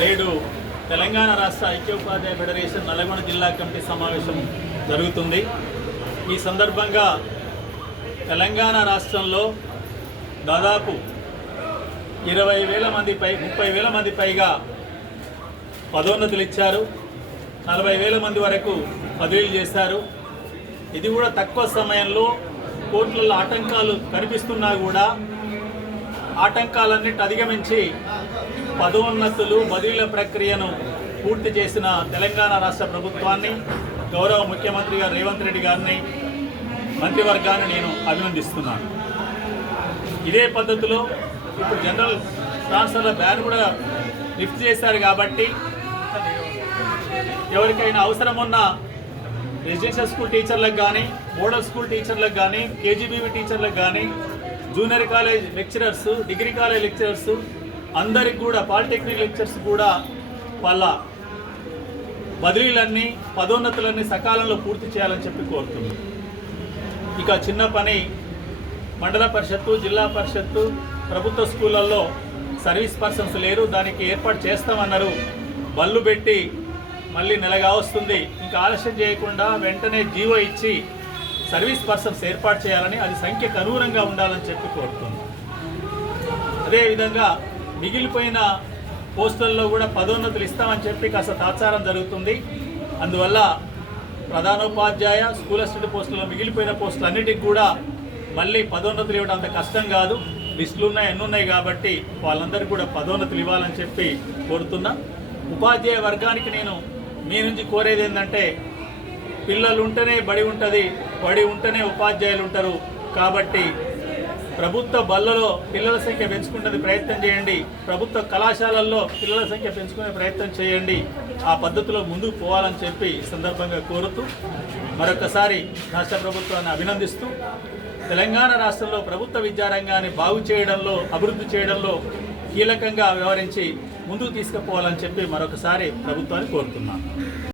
నేడు తెలంగాణ రాష్ట్ర ఐక్యోపాధ్యాయ ఫెడరేషన్ నల్గొండ జిల్లా కమిటీ సమావేశం జరుగుతుంది. ఈ సందర్భంగా తెలంగాణ రాష్ట్రంలో దాదాపు ఇరవై వేల మంది పై ముప్పై వేల మంది పైగా పదోన్నతులు ఇచ్చారు నలభై వేల మంది వరకు పదవీలు చేశారు. ఇది కూడా తక్కువ సమయంలో కోర్టులలో ఆటంకాలు కనిపిస్తున్నా కూడా ఆటంకాలన్నిటి అధిగమించి పదోన్నతులు బదిలీల ప్రక్రియను పూర్తి చేసిన తెలంగాణ రాష్ట్ర ప్రభుత్వాన్ని గౌరవ ముఖ్యమంత్రి గారు రేవంత్ రెడ్డి గారిని మంత్రివర్గాన్ని నేను అభినందిస్తున్నాను. ఇదే పద్ధతిలో ఇప్పుడు జనరల్ ట్రాన్స్ఫర్ల బ్యాన్ కూడా లిఫ్ట్ చేశారు కాబట్టి ఎవరికైనా అవసరం ఉన్న రెసిడెన్షియల్ స్కూల్ టీచర్లకు కానీ మోడల్ స్కూల్ టీచర్లకు కానీ కేజీబీవీ టీచర్లకు కానీ junior college lecturers degree college lecturers అందరికి కూడా పాలిటెక్నిక్ లెక్చర్స్ కూడా వాళ్ళ బదిలీలన్నీ పదోన్నతులన్నీ సకాలంలో పూర్తి చేయాలని చెప్పి కోరుతున్నాం. ఇక చిన్న పని మండల పరిషత్తు జిల్లా పరిషత్తు ప్రభుత్వ స్కూళ్ళల్లో సర్వీస్ పర్సన్స్ లేరు దానికి ఏర్పాటు చేస్తామన్నారు. బళ్ళు పెట్టి మళ్ళీ నెలగా వస్తుంది. ఇంకా ఆలస్యం చేయకుండా వెంటనే జీవో ఇచ్చి సర్వీస్ పర్సన్స్ ఏర్పాటు చేయాలని అది సంఖ్యకు అనుగుణంగా ఉండాలని చెప్పి కోరుతున్నాం. అదేవిధంగా మిగిలిపోయిన పోస్టుల్లో కూడా పదోన్నతులు ఇస్తామని చెప్పి కాస్త తాత్సారం జరుగుతుంది. అందువల్ల ప్రధానోపాధ్యాయ స్కూల్ అసిస్టెంట్ పోస్టుల్లో మిగిలిపోయిన పోస్టులు అన్నిటికి కూడా మళ్ళీ పదోన్నతులు ఇవ్వడం అంత కష్టం కాదు. లిస్టులు ఉన్నాయి ఎన్ని ఉన్నాయి కాబట్టి వాళ్ళందరికీ కూడా పదోన్నతులు ఇవ్వాలని చెప్పి కోరుతున్నా. ఉపాధ్యాయ వర్గానికి నేను మీ నుంచి కోరేది ఏంటంటే పిల్లలు ఉంటేనే బడి ఉంటుంది బడి ఉంటేనే ఉపాధ్యాయులు ఉంటారు కాబట్టి ప్రభుత్వ బళ్ళలో పిల్లల సంఖ్య పెంచుకునే ప్రయత్నం చేయండి. ప్రభుత్వ కళాశాలల్లో పిల్లల సంఖ్య పెంచుకునే ప్రయత్నం చేయండి. ఆ పద్ధతిలో ముందుకు పోవాలని చెప్పి సందర్భంగా కోరుతూ మరొకసారి రాష్ట్ర ప్రభుత్వాన్ని అభినందిస్తూ తెలంగాణ రాష్ట్రంలో ప్రభుత్వ విద్యారంగాన్ని బాగు చేయడంలో అభివృద్ధి చేయడంలో కీలకంగా వ్యవహరించి ముందుకు తీసుకుపోవాలని చెప్పి మరొకసారి ప్రభుత్వాన్ని కోరుతున్నాను.